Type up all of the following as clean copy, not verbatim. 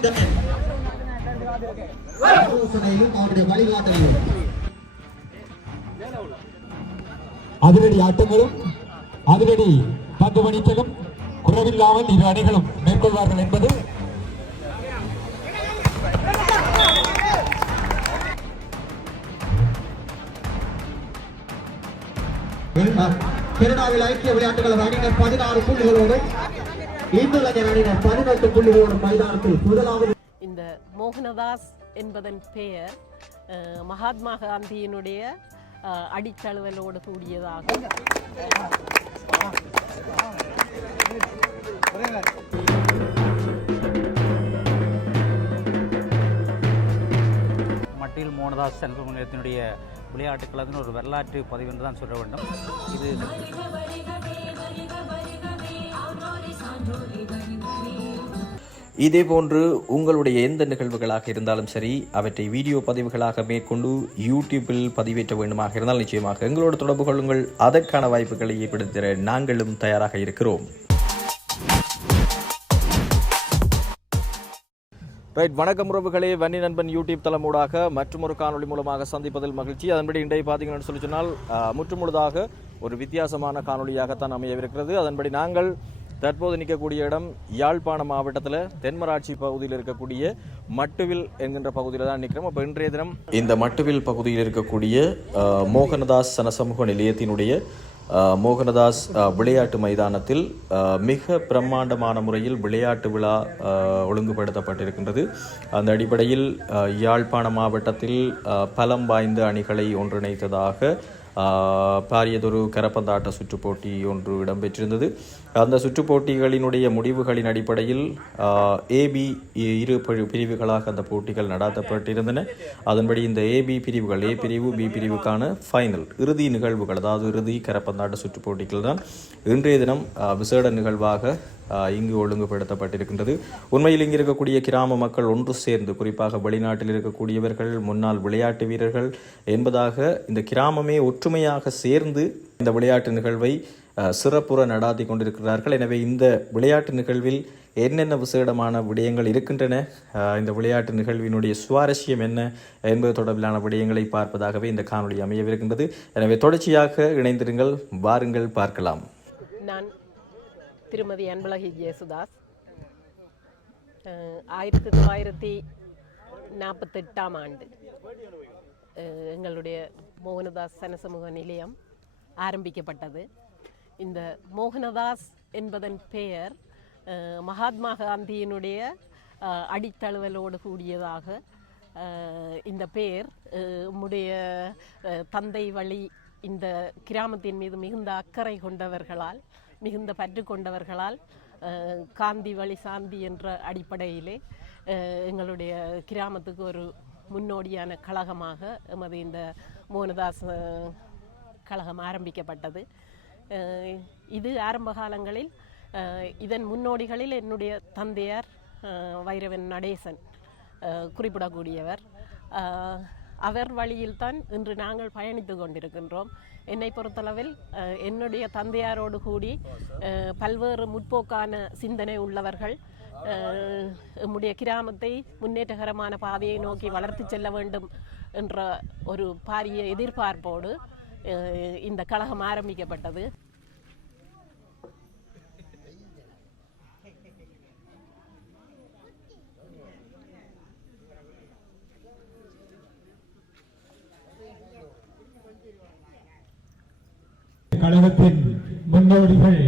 சிந்தனை அவருடைய வழிகாட்டலையும் அதிரடி ஆட்டங்களும் அதிரடி பந்து மணித்தலும் குறைவில்லாமல் இரு அணிகளும் மேற்கொள்வார்கள் என்பது கனடாவில் ஐக்கிய விளையாட்டுகள் அணியினர் 16 புள்ளிகளோடு இந்துலக அணியினர் 18 புள்ளிகளோடு மைதானத்தில் முதலாவது. இந்த மோகனதாஸ் என்பதன் பெயர் மகாத்மா காந்தியினுடைய அடித்தழுவலோடு கூடியதாகும். மட்டில் மோகனதாஸ் செல்வ நிலையத்தினுடைய விளையாட்டுக்களத்தின் ஒரு வரலாற்று பதிவு என்று தான் சொல்ல வேண்டும். இது இதேபோன்று உங்களுடைய எந்த நிகழ்வுகளாக இருந்தாலும் சரி அவற்றை வீடியோ பதிவுகளாக மேற்கொண்டு யூடியூப்பில் பதிவேற்ற வேண்டுமாக இருந்தால் நிச்சயமாக எங்களோடு தொடர்பு கொள்ளுங்கள். அதற்கான வாய்ப்புகளை ஏற்படுத்த நாங்களும் தயாராக இருக்கிறோம். ரைட், வணக்கம் உறவுகளே. வன்னி நண்பன் யூடியூப் தளமூடாக மற்றும் ஒரு காணொலி மூலமாக சந்திப்பதில் மகிழ்ச்சி. அதன்படி இன்றைய பார்த்தீங்கன்னு சொல்லி சொன்னால் முற்றுமுழுதாக ஒரு வித்தியாசமான காணொலியாகத்தான் அமையவிருக்கிறது. அதன்படி நாங்கள் தற்போது நிற்கக்கூடிய இடம் யாழ்ப்பாண மாவட்டத்தில் தென்மராட்சி பகுதியில் இருக்கக்கூடிய மட்டுவில் என்கின்ற பகுதியில் தான் நிற்கிறோம். அப்போ இன்றைய தினம் இந்த மட்டுவில் பகுதியில் இருக்கக்கூடிய மோகனதாஸ் சனசமூக நிலையத்தினுடைய மோகனதாஸ் விளையாட்டு மைதானத்தில் மிக பிரம்மாண்டமான முறையில் விளையாட்டு விழா ஒழுங்குபடுத்தப்பட்டிருக்கின்றது. அந்த அடிப்படையில் யாழ்ப்பாண மாவட்டத்தில் பலம் வாய்ந்த அணிகளை ஒன்றிணைத்ததாக பாரியதொரு கரப்பந்தாட்ட சுற்றுப் போட்டி ஒன்று இடம்பெற்றிருந்தது. அந்த சுற்றுப் போட்டிகளினுடைய முடிவுகளின் அடிப்படையில் ஏபி இரு பிரிவுகளாக அந்த போட்டிகள் நடாத்தப்பட்டிருந்தன. அதன்படி இந்த ஏபி பிரிவுகள், ஏ பிரிவு பி பிரிவுக்கான ஃபைனல் இறுதி நிகழ்வுகள், அதாவது இறுதி கரப்பந்தாட்ட சுற்றுப் போட்டிகள் தான் இன்றைய தினம் விசேட நிகழ்வாக இங்கு ஒழுங்குபடுத்தப்பட்டிருக்கின்றது. உண்மையில் இங்கு இருக்கக்கூடிய கிராம மக்கள் ஒன்று சேர்ந்து, குறிப்பாக வெளிநாட்டில் இருக்கக்கூடியவர்கள், முன்னாள் விளையாட்டு வீரர்கள் என்பதாக இந்த கிராமமே ஒற்றுமையாக சேர்ந்து இந்த விளையாட்டு நிகழ்வை சிறப்புற நடாத்தி கொண்டிருக்கிறார்கள். எனவே இந்த விளையாட்டு நிகழ்வில் என்னென்ன விசேடமான விடயங்கள் இருக்கின்றன, இந்த விளையாட்டு நிகழ்வினுடைய சுவாரஸ்யம் என்ன என்பது தொடர்பிலான விடயங்களை பார்ப்பதாகவே இந்த காணொலி அமையவிருக்கின்றது. எனவே தொடர்ச்சியாக இணைந்திருங்கள், வாருங்கள் பார்க்கலாம். நான் திருமதி அன்பழகி ஜேசுதாஸ். 1948ஆம் ஆண்டு எங்களுடைய மோகனதாஸ் சனசமூக நிலையம் ஆரம்பிக்கப்பட்டது. இந்த மோகனதாஸ் என்பதன் பெயர் மகாத்மா காந்தியினுடைய அடித்தழுவலோடு கூடியதாக இந்த பெயர் உம்முடைய தந்தை வழி இந்த கிராமத்தின் மீது மிகுந்த அக்கறை கொண்டவர்களால், மிகுந்த பற்று கொண்டவர்களால் காந்தி வழி சாந்தி என்ற அடிப்படையிலே எங்களுடைய கிராமத்துக்கு ஒரு முன்னோடியான கழகமாக எமது இந்த மோகனதாஸ் கழகம் ஆரம்பிக்கப்பட்டது. இது ஆரம்ப காலங்களில் இதன் முன்னோடிகளில் என்னுடைய தந்தையார் வைரவன் நடேசன் குறிப்பிடக்கூடியவர். அவர் வழியில்தான் இன்று நாங்கள் பயணித்து கொண்டிருக்கின்றோம். என்னை பொறுத்தளவில் என்னுடைய தந்தையாரோடு கூடி பல்வேறு முற்போக்கான சிந்தனை உள்ளவர்கள் நம்முடைய கிராமத்தை முன்னேற்றகரமான பாதையை நோக்கி வளர்த்து செல்ல வேண்டும் என்ற ஒரு பாரிய எதிர்பார்ப்போடு இந்த கழகம் ஆரம்பிக்கப்பட்டது. கழகத்தின் முன்னோடிகள்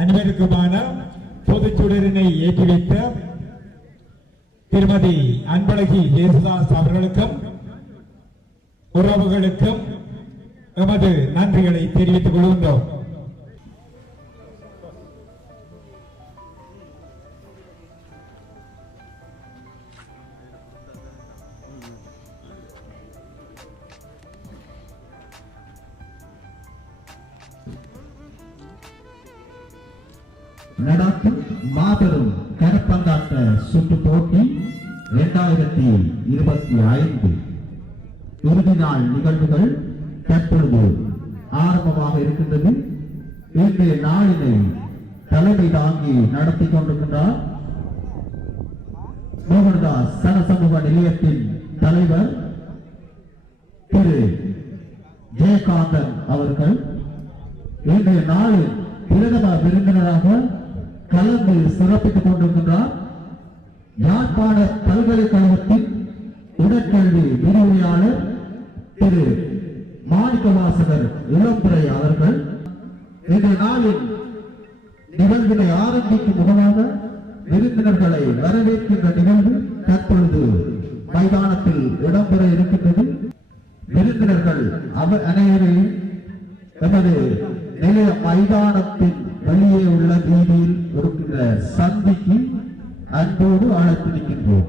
அனைவருக்குமான பொதுச்சுடரினை ஏற்றி வைத்த திருமதி அன்பழகி ஜேசுதாஸ் அவர்களுக்கும் உறவுகளுக்கும் எமது நன்றிகளை தெரிவித்துக் கொள்கின்றோம். நடக்கும் மாபெரும் கரப்பந்தாட்ட சுற்று போட்டி 2025 இறுதி நாள் நிகழ்வுகள் தற்பொழுது ஆரம்பமாக இருக்கின்றது. இன்றைய நாளினை தலைமை தாங்கி நடத்தி கொண்டிருக்கின்றார் மோகனதாஸ் மோகனதாஸ் சனசமூக நிலையத்தின் தலைவர் திரு ஜெயகாந்தன் அவர்கள் இன்றைய நாளில் பிரதம விருந்தினராக கலந்து சிறப்பித்துக் கொண்டிருக்கின்றார். யாழ்ப்பாண பல்கலைக்கழகத்தின் உடற்கல்வி விரிவுரையாளர் திரு மாணிக்கவாசகர் இளம்புரை அவர்கள் இன்றைய நாளில் நிகழ்வினை ஆரம்பிக்கும் முகமாக விருந்தினர்களை வரவேற்கின்ற நிகழ்வு தற்பொழுது மைதானத்தில் இடம்பெற இருக்கின்றது. விருந்தினர்கள் அனைவரையும் எமது நிலைய மைதானத்தின் வெளியே உள்ள வீதியில் இருக்கின்ற சந்திக்கு அன்போடு அழைத்திருக்கின்றோம்.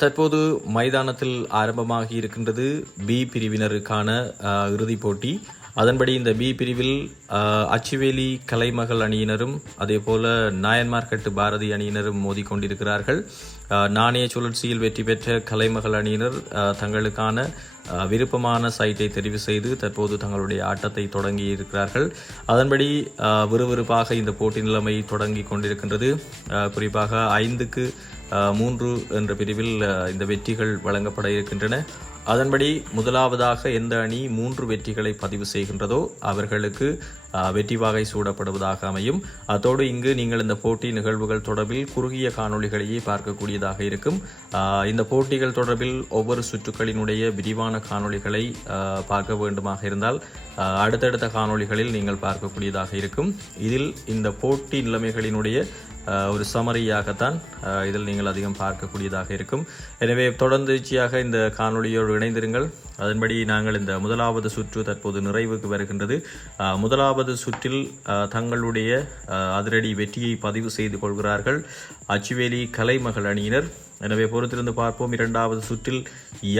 தற்போது மைதானத்தில் ஆரம்பமாகி இருக்கின்றது பி பிரிவினருக்கான இறுதிப் போட்டி. அதன்படி இந்த பி பிரிவில் அச்சுவேலி கலைமகள் அணியினரும் அதேபோல நாயன்மார்கட்டு பாரதி அணியினரும் மோதிக்கொண்டிருக்கிறார்கள். நாணய சுழற்சியில் வெற்றி பெற்ற கலைமகள் அணியினர் தங்களுக்கான விருப்பமான சைட்டை தெரிவு செய்து தற்போது தங்களுடைய ஆட்டத்தை தொடங்கி இருக்கிறார்கள். அதன்படி விறுவிறுப்பாக இந்த போட்டி நிலைமை தொடங்கி கொண்டிருக்கின்றது. குறிப்பாக 5-3 என்ற பிரிவில் இந்த வெற்றிகள் வழங்கப்பட இருக்கின்றன. அதன்படி முதலாவதாக எந்த அணி 3 வெற்றிகளை பதிவு செய்கின்றதோ அவர்களுக்கு வெற்றி வாகை சூடப்படுவதாக அமையும். அதோடு இங்கு நீங்கள் இந்த போட்டி நிகழ்வுகள் தொடர்பில் குறுகிய காணொளிகளையே பார்க்கக்கூடியதாக இருக்கும். இந்த போட்டிகள் தொடர்பில் ஒவ்வொரு சுற்றுக்களினுடைய விரிவான காணொளிகளை பார்க்க வேண்டுமாக இருந்தால் அடுத்தடுத்த காணொளிகளில் நீங்கள் பார்க்கக்கூடியதாக இருக்கும். இதில் இந்த போட்டி நிலைமைகளினுடைய ஒரு சமரியாகத்தான் இதில் நீங்கள் அதிகம் பார்க்கக்கூடியதாக இருக்கும். எனவே தொடர்ந்துச்சியாக இந்த காணொளியோடு இணைந்திருங்கள். அதன்படி நாங்கள் இந்த முதலாவது சுற்று தற்போது நிறைவுக்கு வருகின்றது. முதலாவது சுற்றில் தங்களுடைய அதிரடி வெற்றியை பதிவு செய்து கொள்கிறார்கள் அச்சுவேலி கலைமகள் அணியினர். எனவே பொறுத்திருந்து பார்ப்போம் இரண்டாவது சுற்றில்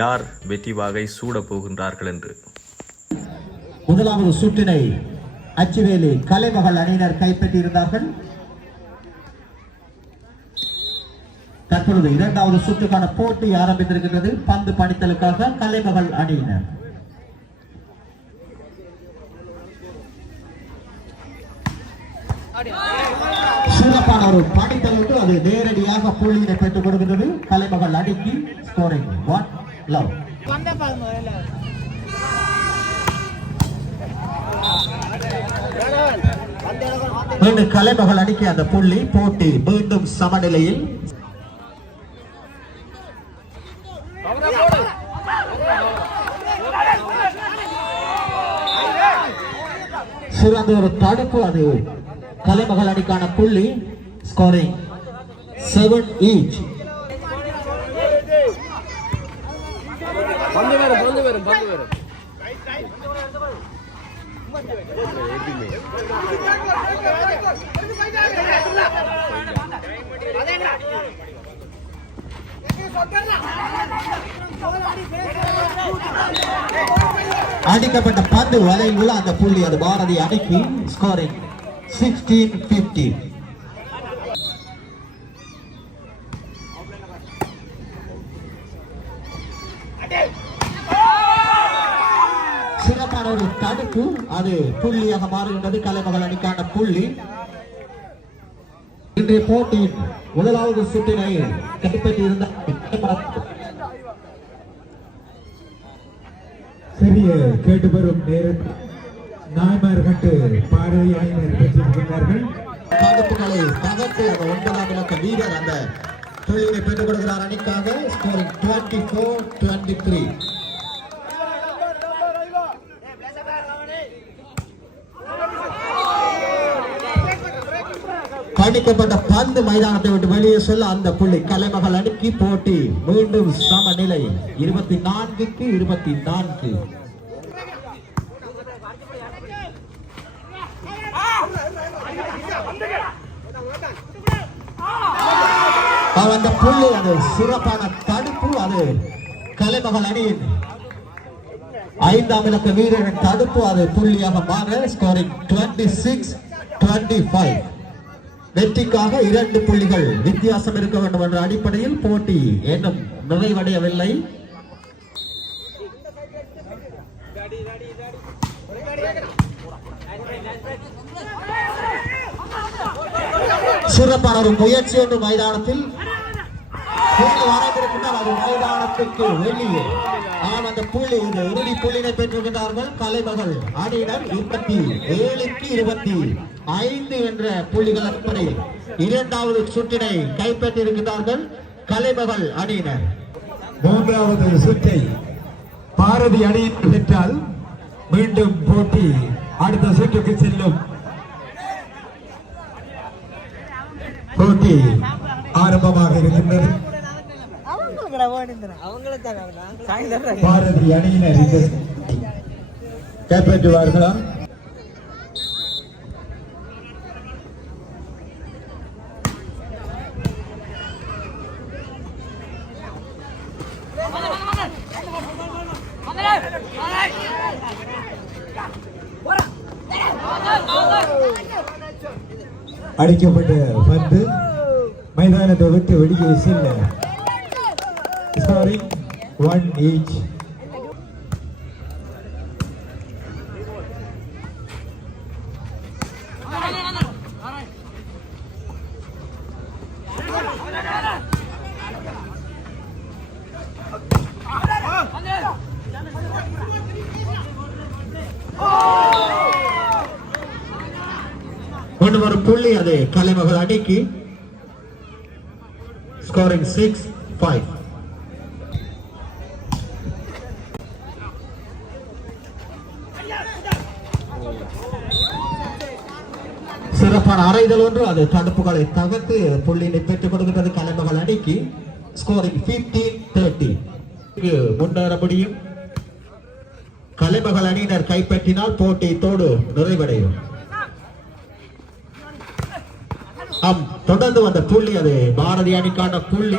யார் வெற்றி வாகை சூடப் போகின்றார்கள் என்று. முதலாவது சுற்றினை அச்சுவேலி கலைமகள் அணியினர் கைப்பற்றியிருந்தார்கள். தற்பொழுது இரண்டாவது சுற்றுக்கான போட்டி ஆரம்பித்திருக்கின்றது. பந்து பணித்தலுக்காக கலைமகள் அணியினர். சிறப்பான ஒரு பணித்தல் விட்டு அது நேரடியாக புள்ளியினை பெற்றுக் கொடுக்கின்றது. கலைமகள் அணிக்கு ஸ்கோரிங் 1-love. மீண்டும் கலைமகள் அணிக்கு அந்த புள்ளி. போட்டி மீண்டும் சமநிலையில். சிறந்த ஒரு தடுப்பு, அது கலைமகள் அணிக்கான புள்ளி. Scoring 7 each. அடிக்கப்பட்ட பந்து வலையில் உள்ள அந்த புள்ளி, அது பாரதி அணிக்கு. ஸ்கோரிங் 16-15. சிறப்பான ஒரு தடுப்பு, அது புள்ளியாக மாறுகின்றது. கலைமகள் அணிக்கான புள்ளி. இன்றைய போட்டியின் முதலாவது சுற்றினை கைப்பற்றியிருந்த சிறிய கேட்டு வரும் நேரத்தில் நாய்மார்கட்டு பாரதி அணியினர் பெற்றிருக்கிறார்கள். தடுப்புகளை தகர்த்து அந்த 9ஆம் இலக்க வீரர் அந்த புள்ளியை பெற்றுக் கொடுக்கிறார் அணிக்காக. ஸ்கோரிங் 24-23. கடிக்கப்பட்ட பந்து மைதானத்தை விட்டு வெளியே செல்ல அந்த புள்ளி கலைமகள் அணிக்கு. போட்டி மீண்டும் சமநிலை 24-24. அந்த புள்ளி, அது சிறப்பான தடுப்பு, அது கலைமகள் அணியின் 5ஆம் இலக்க வீரரின் தடுப்பு, அது புள்ளியாக மாற. ஸ்கோரிங் 26-25. வெற்றிக்காக 2 புள்ளிகள் வித்தியாசம் இருக்க வேண்டும் என்ற அடிப்படையில் போட்டி இன்னும் நிறைவடையவில்லை. சிறப்பான ஒரு முயற்சி ஒன்று மைதானத்தில் அது மைதானத்துக்கு வெளியே. அந்த புள்ளி, இந்த இறுதி புள்ளினை பெற்றிருக்கிறார்கள் கலைமகள் அணியினர். 27-25 என்ற புள்ளிகள் அடிப்படையில் இரண்டாவது சுற்றினை கைப்பற்றியிருக்கிறார்கள் கலைமகள் அணியினர். மூன்றாவது சுற்றை பாரதி அணியினர் பெற்றால் மீண்டும் போட்டி அடுத்த சுற்றுக்கு செல்லும். போட்டி ஆரம்பமாக இருக்கின்றது. பாரதி அணியினர் கைப்பற்றுவார்களா? அடிக்கப்பட்ட பந்து மைதானத்தை விட்டு வெளியே செல்ல. Scoring 1 each. ஒரு புள்ளி அது கலைமகள் அணிக்கு. ஸ்கோரிங் 6-5. சிறப்பான அறைதல் ஒன்று, அது தடுப்புகளை தகர்த்து புள்ளியை பெற்றுக் கொடுக்கின்றது கலைமகள் அணிக்கு. ஸ்கோரிங் 15-30. முன்னேற முடியும். கலைமகள் அணியினர் கைப்பற்றினால் போட்டி தோடு நிறைவடையும். தொடர்ந்து வந்த புள்ளி அது பாரதி அணிக்கான புள்ளி.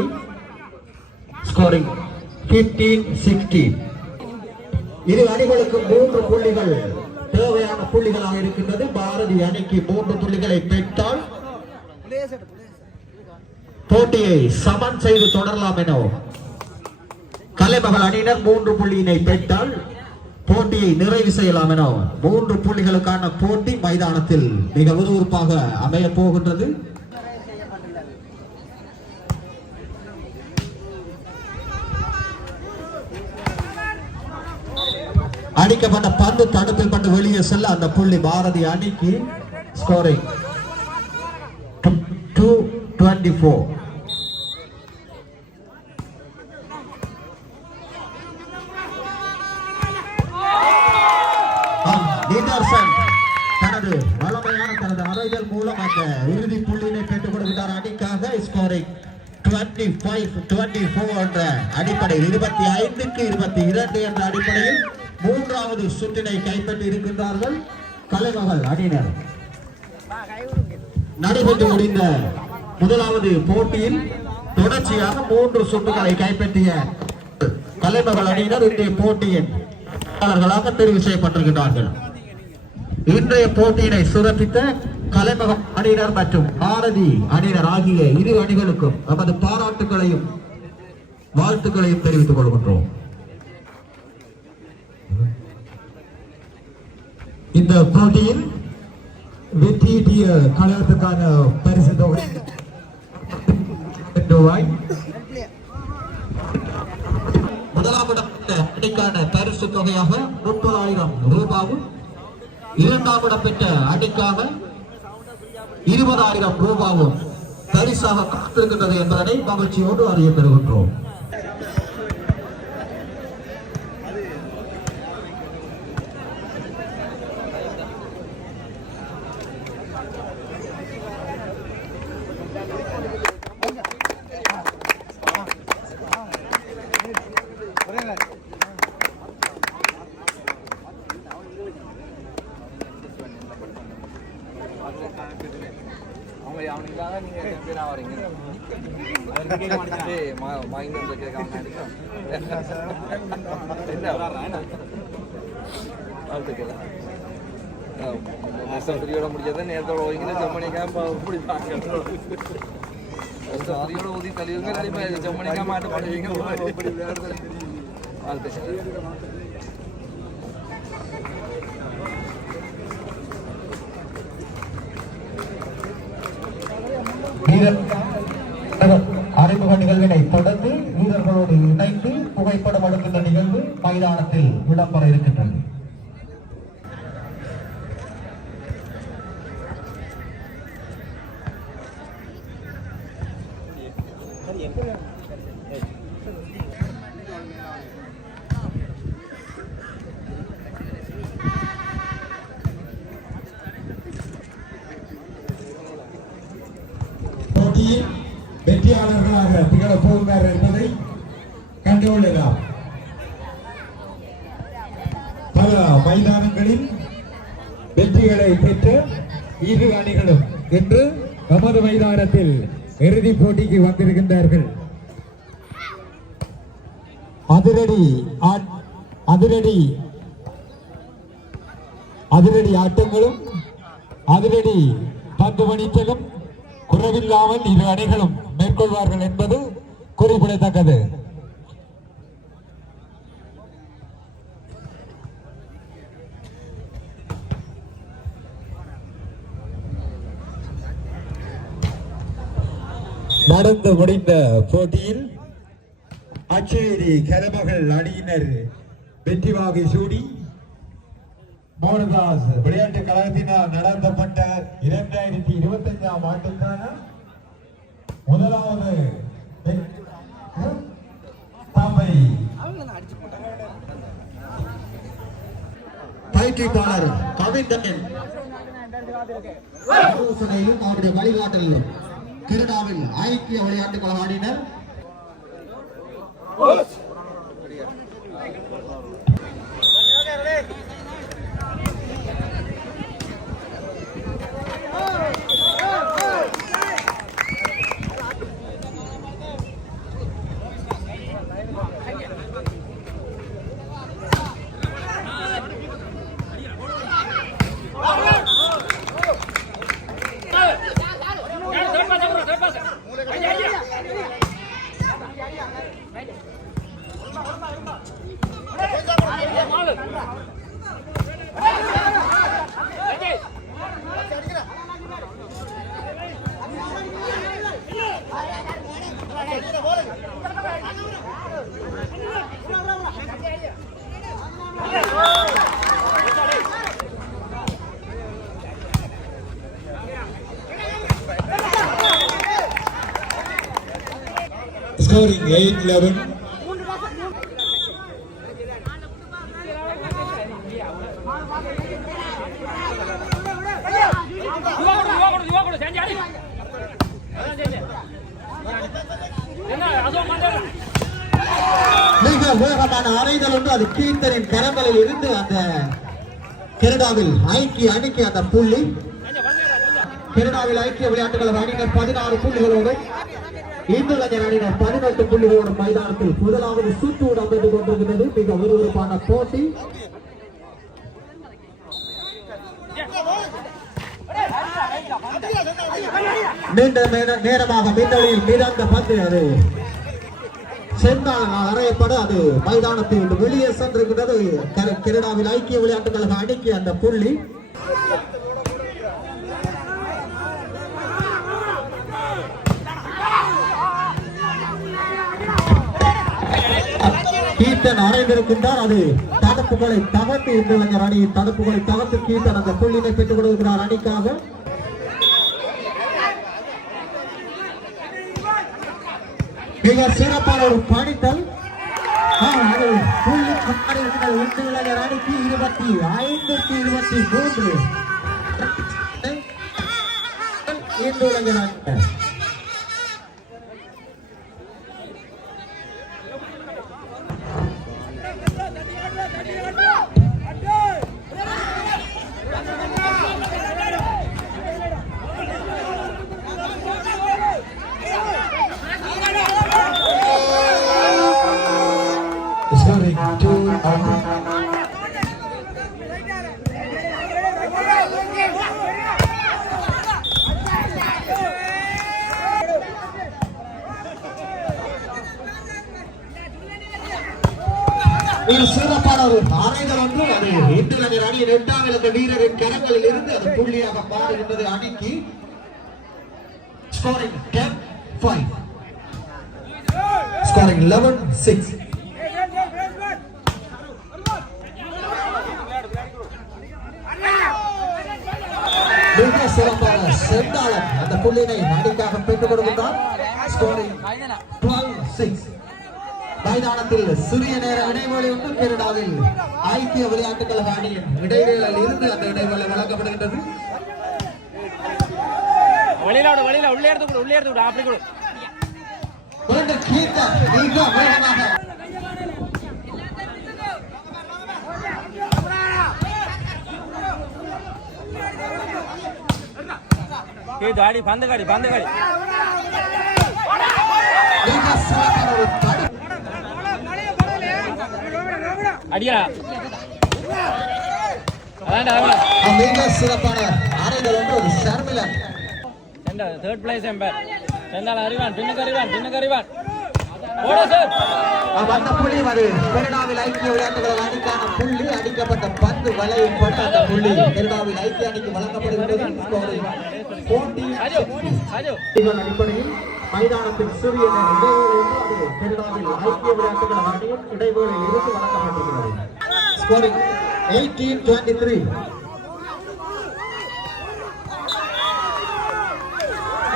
ஸ்கோரிங் 15-16. இரு அணிகளுக்கு 3 புள்ளிகள் தேவையான புள்ளிகளாக இருக்கின்றது. பாரதி அணிக்கு 3 புள்ளிகளை பெற்றால் போட்டியை சமன் செய்து தொடரலாம் என, கலைமகள் அணியினர் 3 புள்ளியினை பெற்றால் போட்டியை நிறைவு செய்யலாம் என 3 புள்ளிகளுக்கான போட்டி மைதானத்தில் மிக விறுவிறுப்பாக அமைய போகின்றது. அடிக்கப்பட்ட பந்து தடுப்பில் பட்டு வெளியே செல்ல அந்த புள்ளி பாரதி அணிக்கு. ஸ்கோரிங் 2-24. தனது வளமையான தனது அறைகள் மூலம் அந்த இறுதி புள்ளியினை பெற்றுக் கொடுக்கிறார் அணிக்காக. ஸ்கோரிங் 25-24 என்ற அடிப்படையில் 25-22 என்ற அடிப்படையில் 3வது சுற்றினை கைப்பற்றி இருக்கின்றார்கள் கலைமகள் அணியினர். நடைபெற்று முடிந்த 1வது போட்டியில் தொடர்ச்சியாக 3 சுற்றுகளை கைப்பற்றிய கலைமகள் அணியினர் இன்றைய போட்டியின் தெரிவு செய்யப்பட்டிருக்கிறார்கள். இன்றைய போட்டியினை சிறப்பித்த கலைமகள் அணியினர் மற்றும் பாரதி அணியினர் ஆகிய இரு அணிகளுக்கும் நமது பாராட்டுகளையும் வாழ்த்துக்களையும் தெரிவித்துக் கொள்கின்றோம். இந்த போட்டியில் வெற்றியீட்டிய கழகத்துக்கான பரிசு தொகை ரூபாய். முதலாவது அணிக்கான பரிசு தொகையாக 30,000 ரூபாயும், 2ஆம் இடம் பெற்ற அணிக்காக 20,000 ரூபாயும் பரிசாக காத்திருக்கின்றது என்பதனை மகிழ்ச்சியோடு அறிய பெறுகின்றோம். முடியாத நேரத்தோட ஊதி தள்ளிடுங்க. ஜம்மனிக்கா மாட்டு பண்ணுவீங்க. அறிமுக நிகழ்வினை தொடர்ந்து வீரர்களோடு இணைந்து புகைப்படம் எடுக்கின்ற நிகழ்வு மைதானத்தில் இடம்பெற இருக்கின்றது. போட்டியில் வெற்றியாளர்களாக திகழப் போகிறார் என்பதை கண்டுகொள்ளலாம். பல மைதானங்களில் வெற்றிகளை பெற்ற இரு அணிகளும் இன்று நமது மைதானத்தில் இறுதிப் போட்டிக்கு வந்திருக்கின்றார்கள். அதிரடி அதிரடி ஆட்டங்களும் அதிரடி பந்து மணித்தலும் குறைவில்லாமல் இரு அணிகளும் மேற்கொள்வார்கள் என்பது குறிப்பிடத்தக்கது. நடந்து முடிந்த போட்டியில் அச்சேரி கரமகள் அணியினர் வெற்றி வாகை சூடி மோகனதாஸ் விளையாட்டு கழகத்தினால் நடத்தப்பட்ட 2025ஆம் ஆண்டுக்கான முதலாவது தாம்பை பயிற்சிப்பாளர் கவிதன் ஆலோசனையிலும் அவருடைய வழிகாட்டலிலும் கனடாவில் ஐக்கிய விளையாட்டுக் கழக அணியினர் scoring 8-11. மிக வேகமான அறைதல் ஒன்று அது கீர்த்தனின் கரங்களில் இருந்து அந்த கனடாவில் ஐக்கிய அணிக்கு அந்த புள்ளி. கனடாவில் ஐக்கிய விளையாட்டுகள் அணியினர் 16 புள்ளிகளோடு இந்துலஞ்சர் அணியினர் 18 புள்ளிகளோடு மைதானத்தில் முதலாவது சுற்று இடம்பெற்றுக் கொண்டிருக்கிறது. மிக விறுவிறுப்பான போட்டி. நீண்ட நேரமாக மின்னலில் மிதந்த பந்து அது சென்றால் அறையப்பட அது மைதானத்தை விட்டு வெளியே சென்றிருக்கிறது. கனடாவில் ஐக்கிய விளையாட்டுக் கழக அணிக்கு அந்த புள்ளி. கீர்த்தன் அறைந்திருக்கின்றார். அது தடுப்புகளை தகர்த்து இந்துலஞ்சர் அணி தடுப்புகளை தகர்த்து கீர்த்தன் அந்த புள்ளினை பெற்றுக் கொடுக்கிறார் அணிக்காக. மிக சிறப்பான ஒரு பணித்தல். இந்துலஞ்சர் அணிக்கு 25-23 இந்துலஞ்சர் அணி. Scoring 2-1. ஒரு சிறப்பான ஒரு அறைதல் ஒன்று அது இந்துலஞ்சர் அணியின் 8ஆம் இலக்க வீரரின் கரங்களில் இருந்து அது புள்ளியாக மாறுகின்றது அணிக்கு. Scoring 10-5, scoring 11-6. மிக சிறப்பான செந்தாளன் அந்த புள்ளினை அணிக்காக பெற்றுக் கொடுக்கின்றார். ஸ்கோரிங் 12-6. மைதானத்தில் சிறிய நேர இடைவேளை ஒன்று கனடாவில் ஐக்கிய விளையாட்டுக் கழக அணியின் இடைவேளையில் இருந்து அந்த இடைவேளை வழங்கப்படுகின்றது. மிக வேகமாக गाड़ी बंद गाड़ी अड़िया மிக சிறப்பான அறைகள் ஒன்று ஒரு ஷர்மிலன் தேர்ட் பிளேஸ் எம்பர் செந்தால் அறிவான் பின்னுக்கு அறிவான் அந்த புள்ளி அது கனடாவில் ஐக்கிய விளையாட்டுகள் அணிக்கான புள்ளி அடிக்கப்பட்ட பந்து வலையில் பட்ட அந்த புள்ளி கனடாவில் ஐக்கிய அணிக்கு வழங்கப்படுகிறது அடிப்படையில் மைதானத்தில் சிறிய இடைவேளை அது கனடாவில் ஐக்கிய விளையாட்டுகள் அணியும் இடைவேளையில் இருந்து வழங்கப்பட்டிருக்கிறது. ஸ்கோரிங் 18-23.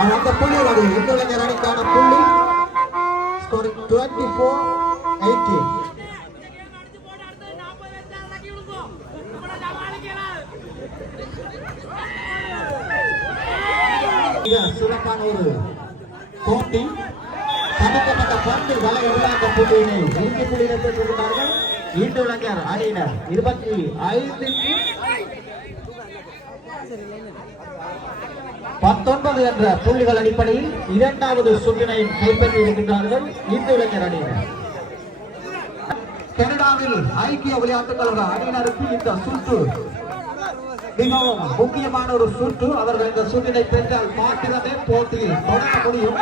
அந்த புள்ளி அது இந்திய அணிக்கான புள்ளி scoring 24-18. சிறப்பான ஒரு போட்டி தடுக்கப்பட்ட பந்து வலை உள்ளாங்க புள்ளியினை இறுதி புள்ளியினை பெற்றிருக்கிறார்கள் இந்து இளைஞர் அணியினர் 25-19 என்ற புள்ளிகள் அடிப்படையில் இரண்டாவது சுற்றினை கைப்பற்றி இருக்கின்றார்கள் இந்து இளைஞர் அணியினர். கனடாவில் ஐக்கிய விளையாட்டுக் கழக அணியினருக்கு இந்த சுற்று மிகவும் முக்கியமான ஒரு சுற்று. அவர்கள் இந்த சுற்றினை பெற்றால் மாத்திரமே போட்டியில் தொடர முடியும்.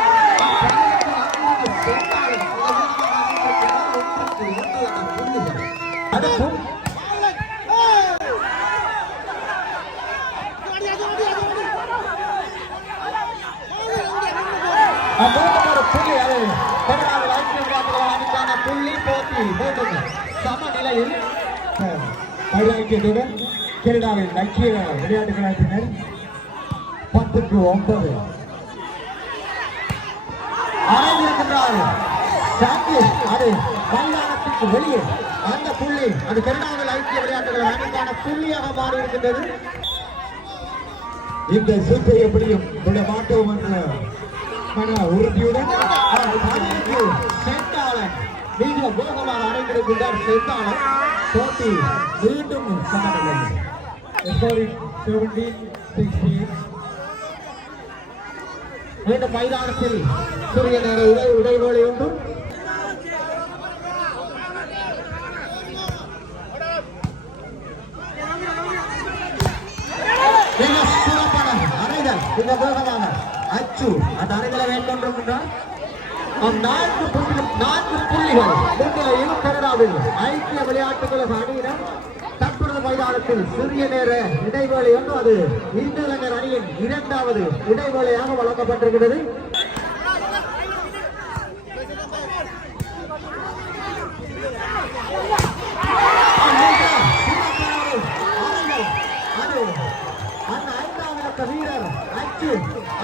புள்ளி போட்டி சமநிலையில் கனடாவின் ஐக்கிய விளையாட்டு கழகத்தினர் 10-9 அது மைதானத்துக்கு வெளியே அந்த புள்ளி அது கனடாவில் ஐக்கிய விளையாட்டுகள் அணிக்கான புள்ளியாக மாறி இருக்கின்றது. இந்த சுற்றை எப்படியும் விட மாட்டோம் என்ற மன உறுதியுடன் சென்றாளன் மிக வேகமாக அடைந்திருக்கின்றார். சென்றாளன் போட்டி மீண்டும் சமநிலை 17-16. மீண்டும் மைதானத்தில் சிறிய நேர இடைவேளை உண்டு. மிக சிறப்பான அறைகள் மிக வேகமாக அச்சு அந்த அறைகளை மேற்கொண்டிருக்கின்றார். 4 புள்ளிகள் முன்னிலையில் கனடாவில் ஐக்கிய விளையாட்டுக் கழக அணியினர் தற்பொழுது மைதானத்தில் சிறிய நேர இடைவேளை ஒன்று அது இந்து இளைஞர் அணியின் இரண்டாவது இடைவேளையாக வழங்கப்பட்டிருக்கிறது. வீரர் அச்சு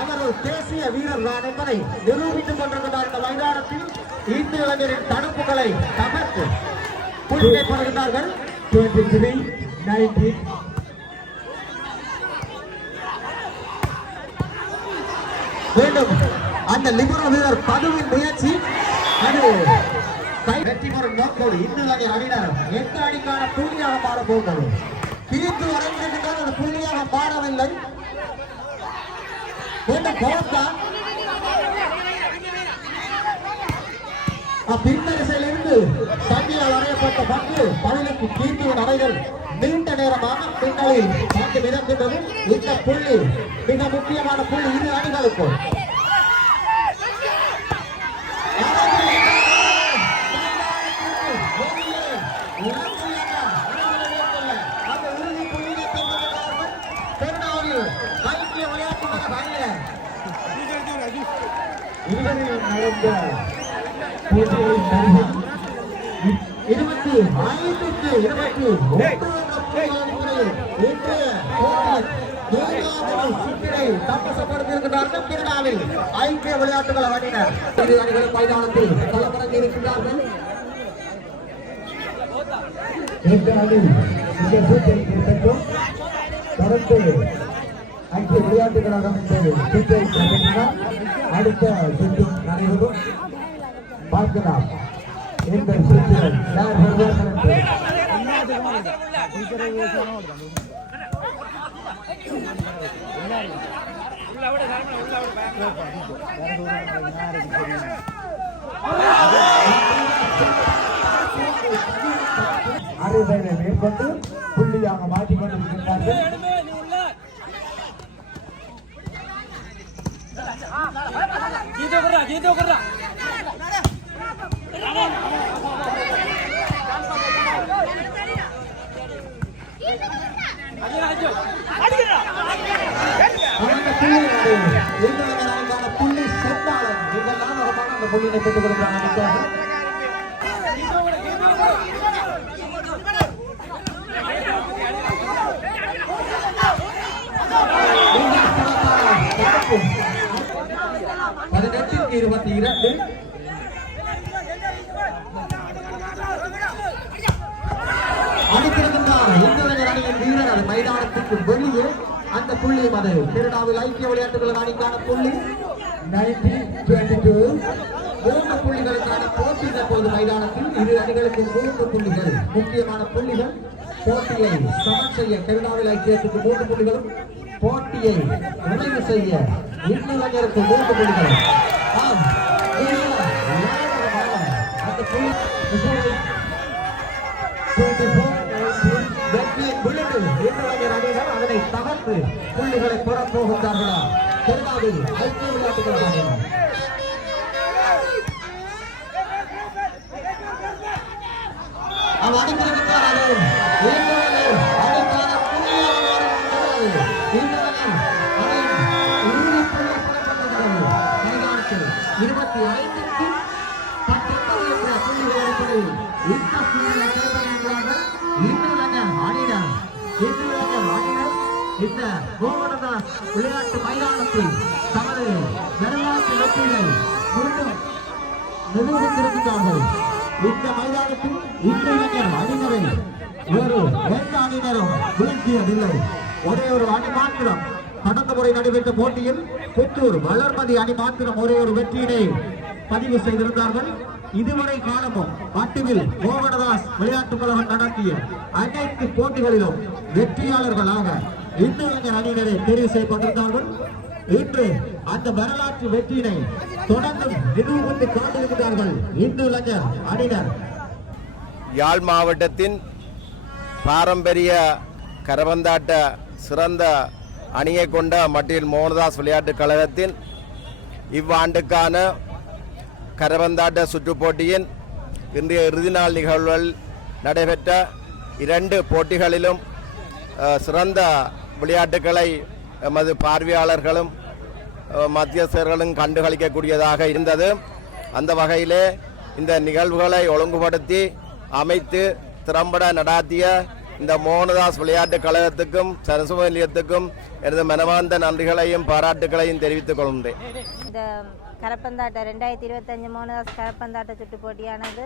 அவர் ஒரு தேசிய வீரர் தான் என்பதை நிரூபித்துக் கொண்டிருக்கிறார். இந்த மைதானத்தில் இந்து இளைஞரின் தடுப்புகளை தகர்த்து புள்ளியை பெறுகிறார்கள். 23-19. மீண்டும் அந்த லிபரல் வீரர் பதுவின் முயற்சி அது வெற்றி பெறும் நோக்கோடு இந்து இளைஞர் அணியினர் எந்த அணிக்கான புள்ளியாக மாறப் போகிறது. பிரித்து வரைந்திருக்கிறார். அது புள்ளியாக மாறவில்லை. பின்னரிசையிலிருந்து சங்கியால் அறையப்பட்ட பந்து பதிலுக்கு கீர்த்தியின் அறைகள் நீண்ட நேரமாக பின்னலில் பந்து மிதக்கின்றது. இந்த புள்ளி மிக முக்கியமான புள்ளி இரு அணிகளுக்கும். ஐக்கிய விளையாட்டு அணியினர் இதுவரையில் நடந்த போட்டிகளின் தரவு 25-21 தப்பசப்படுத்தியிருக்கிறார்கள். கனடாவில் ஐக்கிய விளையாட்டுகள் அணியினர் இரு அணிகள் மைதானத்தில் களமிறங்கி இருக்கின்றார்கள். இந்த அணி இந்த சூட்டை பெற்றும் தொடர்ந்து ஐக்கிய விளையாட்டு கழகம் சுற்றை கைப்பற்றினார். அடுத்த சுற்று நடைபெறும். பார்க்கலாம் இந்த சுற்றில் யார் வருவார்கள் என்று. அறுபதை மேற்கொண்டு புள்ளியாக மாற்றிக் கொண்டிருக்கின்றார்கள். புள்ளி சென்றாலும் இதெல்லாம் அந்த புள்ளியை பெற்றுக் கொடுக்கிறாங்க. பதினெட்டுக்கு 22 அடித்திருக்கின்றார் இந்திய அணியின் வீரர் அது மைதானத்துக்கு வெளியே அந்த புள்ளியும் அது கனடாவில் ஐக்கிய விளையாட்டுகள் அணிக்கான புள்ளி 19-22. 3 புள்ளிகளுக்கான போட்டி தற்போது மைதானத்தில் இரு அணிகளுக்கு 3 புள்ளிகள் முக்கியமான புள்ளிகள். போட்டியை சமன் செய்ய கனடாவில் ஐக்கியத்துக்கு 3 புள்ளிகளும் போட்டியை நிறைவு செய்ய இந்தியருக்கு 3 புள்ளிகளும். அந்த புள்ளி வெற்றியின் விழுந்து இந்திய அணியினர் அதனை தகர்த்து புள்ளிகளை பெறப் போகின்றார்களா கனடாவில் ஐக்கிய விளையாட்டுகள் அணியினர். அவர் அடித்திருக்கிறார்கள். இந்த மோகனதாஸ் விளையாட்டு மைதானத்தில் தமது வரலாற்று வெற்றியை மீண்டும் நிரூபித்திருக்கிறார்கள். இந்த மைதானத்தில் இன்றைய அணியினரை வேறு எந்த அணியினரும் வீழ்த்தியதில்லை. ஒரே ஒரு அணி மாத்திரம் கடந்த முறை நடைபெற்ற போட்டியில் புத்தூர் வளர்மதி அணி மாத்திரம் ஒரே ஒரு வெற்றியினை பதிவு செய்திருந்தார்கள். இதுவரை காலமும் மட்டுமில் மோகனதாஸ் விளையாட்டுக் கழகம் நடத்திய அனைத்து போட்டிகளிலும் வெற்றியாளர்களாக இந்திய அணியினரை தெரிவு செய்யப்பட்டிருந்தார்கள். இன்று அந்த வரலாற்று வெற்றியினை தொடர்ந்து நிரூபித்து காட்டியிருக்கிறார்கள் இந்து இளைஞர் அணியினர். யாழ் மாவட்டத்தின் பாரம்பரிய கரபந்தாட்ட சிறந்த அணியை கொண்ட மட்டில் மோகனதாஸ் விளையாட்டுக் கழகத்தின் இவ்வாண்டுக்கான கரபந்தாட்ட சுற்றுப் போட்டியின் இன்றைய இறுதி நாள் நிகழ்வுகள் நடைபெற்ற 2 போட்டிகளிலும் சிறந்த விளையாட்டுகளை எமது பார்வையாளர்களும் மத்தியஸ்தர்களும் கண்டுகளிக்கக்கூடியதாக இருந்தது. அந்த வகையிலே இந்த நிகழ்வுகளை ஒழுங்குபடுத்தி அமைத்து திறம்பட நடாத்திய இந்த மோகனதாஸ் விளையாட்டுக் கழகத்துக்கும் சரசுவ நிலையத்துக்கும் எனது மனமார்ந்த நன்றிகளையும் பாராட்டுகளையும் தெரிவித்துக் கொள்கின்றேன். இந்த கரப்பந்தாட்ட 2025 மோகனதாஸ் கரப்பந்தாட்ட சுற்று போட்டியானது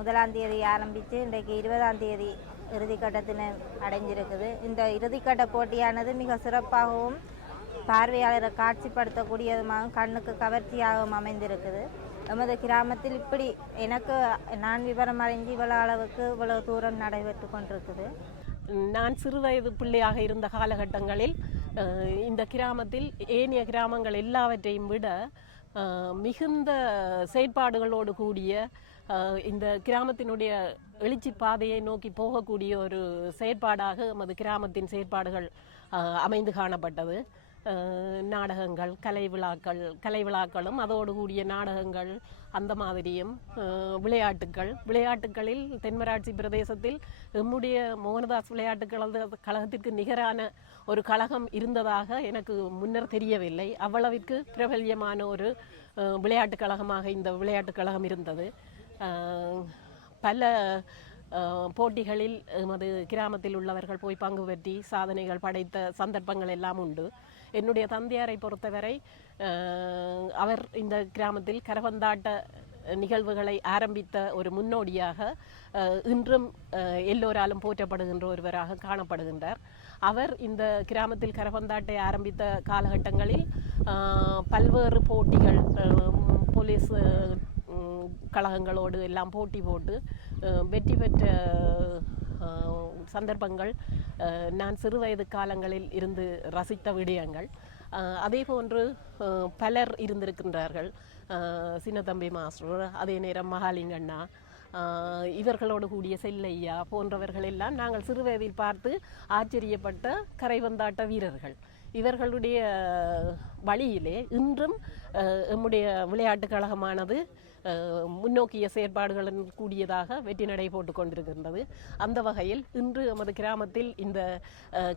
1ஆம் தேதி ஆரம்பித்து இன்றைக்கு 20ஆம் தேதி இறுதிக்கட்டத்தினை அடைஞ்சிருக்குது. இந்த இறுதிக்கட்ட போட்டியானது மிக சிறப்பாகவும் பார்வையாளரை காட்சிப்படுத்தக்கூடியதுமாகவும் கண்ணுக்கு கவர்ச்சியாகவும் அமைந்திருக்குது. நமது கிராமத்தில் இப்படி எனக்கு நான் விவரம் அறிஞ்சு இவ்வளவு அளவுக்கு இவ்வளவு தூரம் நடைபெற்று கொண்டிருக்குது. நான் சிறுவயது பிள்ளையாக இருந்த காலகட்டங்களில் இந்த கிராமத்தில் ஏனைய கிராமங்கள் எல்லாவற்றையும் விட மிகுந்த செயற்பாடுகளோடு கூடிய இந்த கிராமத்தினுடைய எழுச்சி பாதையை நோக்கி போகக்கூடிய ஒரு செயற்பாடாக நமது கிராமத்தின் செயற்பாடுகள் அமைந்து காணப்பட்டது. நாடகங்கள், கலை விழாக்களும் அதோடு கூடிய நாடகங்கள், அந்த மாதிரியும் விளையாட்டுகளில் தென்மராட்சி பிரதேசத்தில் நம்முடைய மோகனதாஸ் விளையாட்டு கழகத்திற்கு நிகரான ஒரு கழகம் இருந்ததாக எனக்கு முன்னர் தெரியவில்லை. அவ்வளவிற்கு பிரபல்யமான ஒரு விளையாட்டுக் கழகமாக இந்த விளையாட்டுக் கழகம் இருந்தது. பல போட்டிகளில் எமது கிராமத்தில் உள்ளவர்கள் போய் பங்கு பெற்றி சாதனைகள் படைத்த சந்தர்ப்பங்கள் எல்லாம் உண்டு. என்னுடைய தந்தையாரை பொறுத்தவரை அவர் இந்த கிராமத்தில் கரபந்தாட்ட நிகழ்வுகளை ஆரம்பித்த ஒரு முன்னோடியாக இன்றும் எல்லோராலும் போற்றப்படுகின்ற ஒருவராக காணப்படுகின்றார். அவர் இந்த கிராமத்தில் கரபந்தாட்டை ஆரம்பித்த காலகட்டங்களில் பல்வேறு போட்டிகள் போலீஸ் கழகங்களோடு எல்லாம் போட்டி போட்டு வெற்றி பெற்ற சந்தர்ப்பங்கள் நான் சிறுவயது காலங்களில் இருந்து ரசித்த விடயங்கள். அதே போன்று பலர் இருந்திருக்கின்றார்கள். சின்னத்தம்பி மாஸ்டர், அதே நேரம் மகாலிங்கண்ணா, இவர்களோடு கூடிய செல்லையா போன்றவர்கள் எல்லாம் நாங்கள் சிறுவயதில் பார்த்து ஆச்சரியப்பட்ட கரைவந்தாட்ட வீரர்கள். இவர்களுடைய வழியிலே இன்றும் நம்முடைய விளையாட்டுக் கழகமானது முன்னோக்கிய செயற்பாடுகளுடன் கூடியதாக வெற்றி நடை போட்டு கொண்டிருக்கின்றது. அந்த வகையில் இன்று நமது கிராமத்தில் இந்த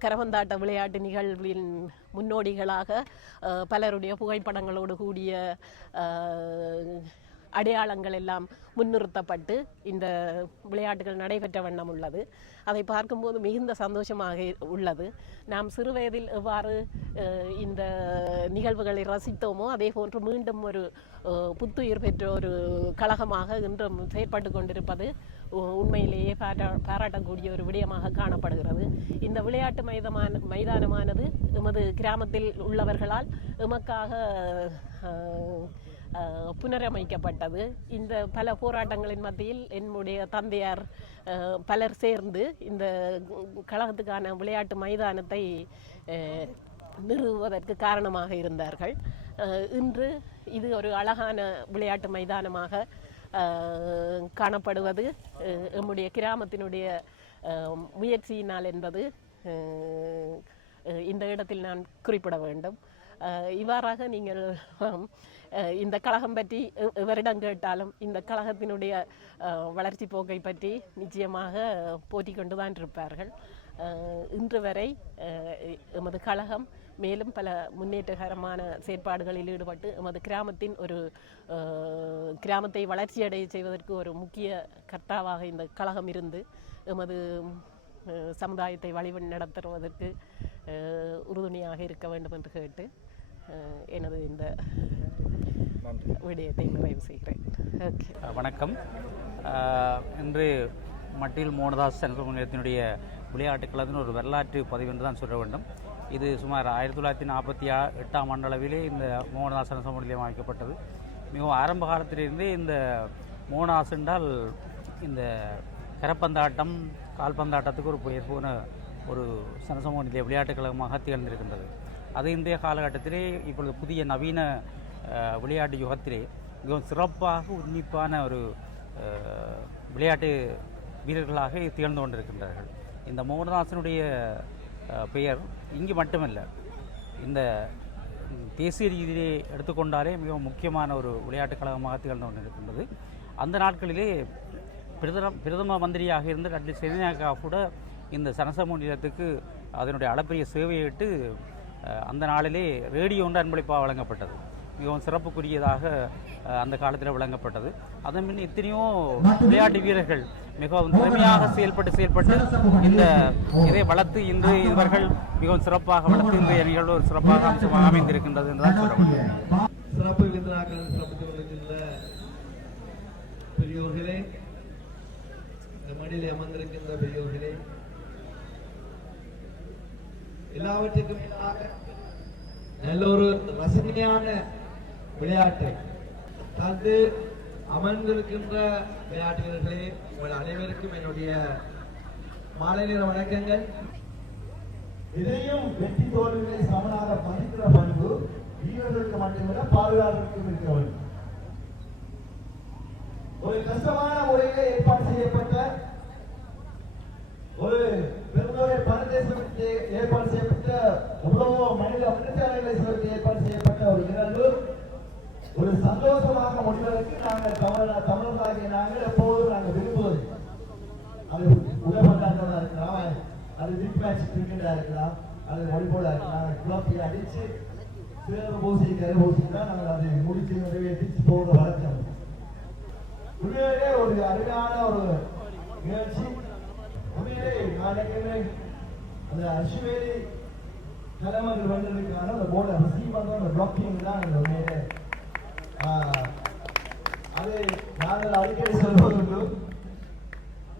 கரவந்தாட்ட விளையாட்டு நிகழ்வின் முன்னோடிகளாக பலருடைய புகைப்படங்களோடு கூடிய அடையாளங்கள் எல்லாம் முன்னிறுத்தப்பட்டு இந்த விளையாட்டுகள் நடைபெற்ற வண்ணம் உள்ளது. அதை பார்க்கும்போது மிகுந்த சந்தோஷமாக உள்ளது. நாம் சிறுவயதில் எவ்வாறு இந்த நிகழ்வுகளை ரசித்தோமோ அதே போன்று மீண்டும் ஒரு புத்துயிர் பெற்ற ஒரு கழகமாக இன்றும் செயற்பட்டு கொண்டிருப்பது உண்மையிலேயே பாராட்டக்கூடிய ஒரு விடயமாக காணப்படுகிறது. இந்த விளையாட்டு மைதானமானது எமது கிராமத்தில் உள்ளவர்களால் எமக்காக புனரமைக்கப்பட்டது. இந்த பல போராட்டங்களின் மத்தியில் என்னுடைய தந்தையார் பலர் சேர்ந்து இந்த கழகத்துக்கான விளையாட்டு மைதானத்தை நிறுவுவதற்கு காரணமாக இருந்தார்கள். இன்று இது ஒரு அழகான விளையாட்டு மைதானமாக காணப்படுவது நம்முடைய கிராமத்தினுடைய முயற்சியினால் என்பது இந்த இடத்தில் நான் குறிப்பிட வேண்டும். இவ்வாறாக நீங்கள் இந்த கழகம் பற்றி எவரிடம் கேட்டாலும் இந்த கழகத்தினுடைய வளர்ச்சி போக்கை பற்றி நிச்சயமாக போற்றி கொண்டுதான் இருப்பார்கள். இன்று வரை எமது கழகம் மேலும் பல முன்னேற்றகரமான செயற்பாடுகளில் ஈடுபட்டு எமது கிராமத்தின் ஒரு கிராமத்தை வளர்ச்சியடைய செய்வதற்கு ஒரு முக்கிய கர்த்தாவாக இந்த கழகம் இருந்து எமது சமுதாயத்தை வழி நடத்துவதற்கு உறுதுணையாக இருக்க வேண்டும் என்று கேட்டு எனது இந்த விடயத்தை நிறைவு செய்கிறேன். ஓகே, வணக்கம். இன்று மட்டில் மோகனதாஸ் சனசமூக நிலையத்தினுடைய விளையாட்டுக் கழகத்தின் ஒரு வரலாற்று பதிவு என்று தான் சொல்ல வேண்டும். இது சுமார் 1948ஆம் ஆண்டளவிலே இந்த மோகனதாஸ் சனசமூக நிலையம் அமைக்கப்பட்டது. மிகவும் ஆரம்ப காலத்திலிருந்தே இந்த மோகனதாஸ் என்றால் இந்த கரப்பந்தாட்டம் கால்பந்தாட்டத்துக்கு ஒரு பெயர் போன ஒரு சனசமூக நிலைய விளையாட்டுக் கழகமாக திகழ்ந்திருக்கின்றது. அது இன்றைய காலகட்டத்திலே இப்பொழுது புதிய நவீன விளையாட்டு யுகத்திலே மிகவும் சிறப்பாக உன்னிப்பான ஒரு விளையாட்டு வீரர்களாக திகழ்ந்து கொண்டிருக்கின்றார்கள். இந்த மோகனதாசனுடைய பெயர் இங்கு மட்டுமல்ல, இந்த தேசிய ரீதியிலே எடுத்துக்கொண்டாலே மிகவும் முக்கியமான ஒரு விளையாட்டுக் கழகமாக திகழ்ந்து கொண்டிருக்கின்றது. அந்த நாட்களிலே பிரதம மந்திரியாக இருந்த டாக்டர் செரினாக்கா கூட இந்த சனசமூக நிலையத்துக்கு அதனுடைய அளப்பரிய சேவையிட்டு அந்த நாளிலே ரேடியோ ஒன்று அன்பளிப்பாக வழங்கப்பட்டது. மிகவும் சிறப்புக்குரியதாக அந்த காலத்தில் வழங்கப்பட்டது. அதன் பின் எத்தனையோ விளையாட்டு வீரர்கள் மிகவும் திறமையாக செயல்பட்டு இந்த இதை வளர்த்து இன்று இவர்கள் மிகவும் சிறப்பாக வளர்த்து இன்றைய நிகழ்வு ஒரு சிறப்பாக அம்சமாக அமைந்திருக்கின்றது என்றுதான் சொல்ல முடியும். சிறப்பு விருந்தினர்கள் சிறப்பித்து கொண்டிருக்கின்ற பெரியோர்களே, இந்த மடியிலே அமர்ந்திருக்கின்ற பெரியோர்களே, எல்லாவற்றுக்கும் மேலாக நல்ல ஒரு ரசனையான விளையாட்டை தந்து அமர்ந்திருக்கின்ற விளையாட்டு வீரர்களே, உங்கள் அனைவருக்கும் என்னுடைய மாலை நேர வணக்கங்கள். இதையும் வெற்றி தோல்விகளை சமனாக மதிக்கிற பண்பு வீரர்களுக்கு மட்டுமல்ல பாதுகாவலருக்கும் இருக்க வேண்டும். ஒரு கஷ்டமான முறையிலே ஏற்பாடு செய்யப்பட்ட ஒரு பெருந்தொகை பணத்தை செலுத்தி ஏற்பாடு செய்யப்பட்ட உணவு மனித மனிதர்களை செலுத்தி ஏற்பாடு செய்யப்பட்ட ஒரு நிகழ்வு ஒரு சந்தோஷமாக முடிவதற்கு நாங்கள் தமிழர்களாகிய நாங்கள் எப்போதும் நாங்கள் விரும்புவது அது உடற்பந்தாட்டமாக இருக்கலாம், அது விக் மேட்ச் கிரிக்கெட்டாக இருக்கலாம், அது வாலிபாலாக இருக்கலாம், குழப்பி அடித்து சேறு பூசி கரை பூசி தான் நாங்கள் அதை முடித்து நிறைவேற்றி போகிற வழக்கம். உண்மையிலே ஒரு அருமையான ஒரு நிகழ்ச்சி. உண்மையிலே நாளைக்குமே அந்த அசுவேலி தலைமகள் வந்ததுக்கான அந்த போர்டை ரிசீவ் பண்ணுற அந்த பிளாக்கிங் தான் அந்த உண்மையிலே அது நாங்கள் அடிக்கடி சொல்வதுண்டு.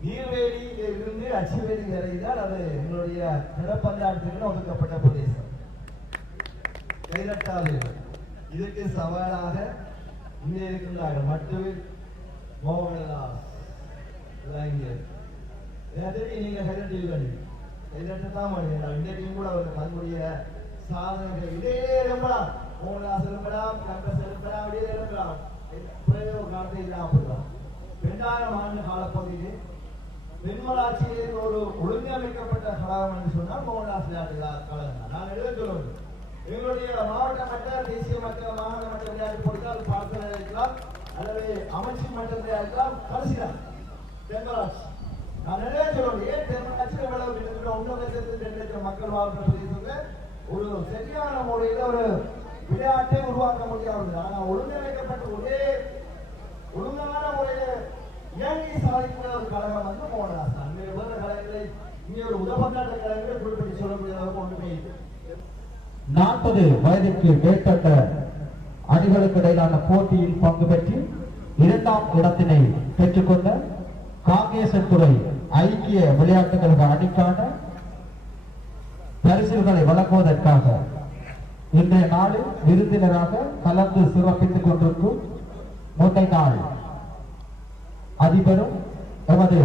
நீர்வேலியில் இருந்து அச்சுவேலி வரை தான் அது எங்களுடைய நிலப்பந்தாட்டத்துக்கு ஒதுக்கப்பட்ட பிரதேசம். கைதட்டாது இதுக்கு சவாலாக இங்கே இருக்கின்றார்கள் மட்டுவில் மோகனதாஸ் நீங்க கைதட்டி கைதட்டத்தான் பண்ணுவீங்க. இந்த டீம் கூட ஒரு தன்னுடைய சாதனைகள் இதே இருக்கலாம், மோகனதாஸ் இருக்கலாம், கம்பஸ் இருக்கலாம், இதே இருக்கலாம், காலத்தை இல்லாம போடலாம். 2000 ஆண்டு காலப்பகுதியிலே தென்மராட்சியில் ஒரு ஒழுங்கமைக்கப்பட்ட கழகம் என்று சொன்னால் மோகனதாஸ் விளையாட்டு கழகம் தான். நான் எழுத சொல்லுவது எங்களுடைய மாவட்ட மட்ட, தேசிய மட்ட, மாகாண மட்ட விளையாட்டு போட்டிகள் பார்க்க இருக்கலாம், அல்லது அமைச்சு மட்டத்திலே இருக்கலாம், கடைசிதான் தென்மராட்சி. நான் எழுத சொல்லுவது ஏன் தென்மராட்சி எவ்வளவு 1,2,00,000 மக்கள் வாழ்க்கை பிரதேசத்தில் ஒரு சரியான முறையில் ஒரு விளையாட்டை உருவாக்க முடியாது. ஆனால் ஒழுங்கமைக்கப்பட்ட ஒழுங்கான முறையில் இயங்கி சாதிக்கிற ஒரு கழகம் வந்து மோகனதாஸ் தான். வேறு கழகங்களை இங்கே ஒரு உதவக்காட்ட கழகங்களை குறிப்பிட்டு சொல்லக்கூடிய அளவுக்கு ஒன்றுமே இல்லை. 40 வயதிற்கு மேற்பட்ட அணிகளுக்கு இடையிலான போட்டியில் பங்கு பெற்று 2ஆம் இடத்தினை பெற்றுக்கொண்ட காங்கேசன்துறை ஐக்கிய விளையாட்டுகள் அணிக்கான பரிசுகளை வழங்குவதற்காக இன்றைய நாளில் விருந்தினராக கலந்து சிறப்பித்துக் கொண்டிருக்கும் முன்னை நாள் அதிபரும் எமது